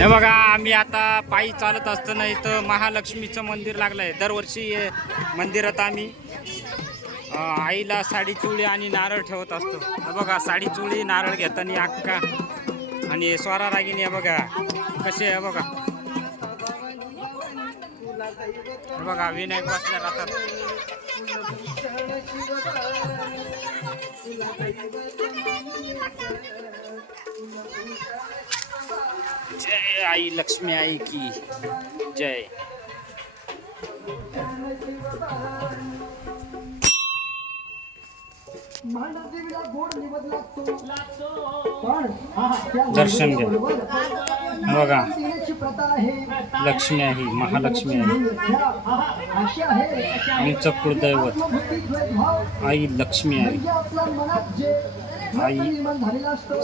हे बघा, आम्ही आता पायी चालत असताना इथं महालक्ष्मीचं मंदिर लागलं आहे. दरवर्षी मंदिरात आम्ही आईला साडी चुळी आणि नारळ ठेवत असतो. हे बघा, साडी चुळी नारळ घेताना अक्का आणि स्वरा रागिनी. हे बघा कसे आहे बघा. हे बघा, विनायक बसल्या राहतात. जय आई लक्ष्मी आई की जय. दर्शन घ्या. बघा, लक्ष्मी आहे, महालक्ष्मी आहे, आमचं कुलदैवत आई लक्ष्मी आहे. आई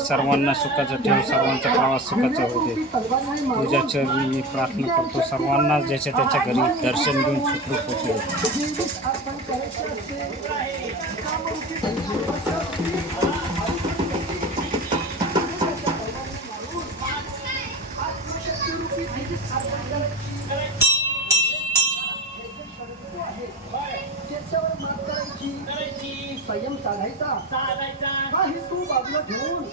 सर्वांना सुखाचं ठेव, सर्वांचा प्रवास सुखाचा होते. तुझ्या चरणी मी प्रार्थना करतो, सर्वांना ज्याच्या त्याच्या घरी दर्शन घेऊन सुखरूप पोचले. संयम साधायचा काही तू बाजूला घेऊन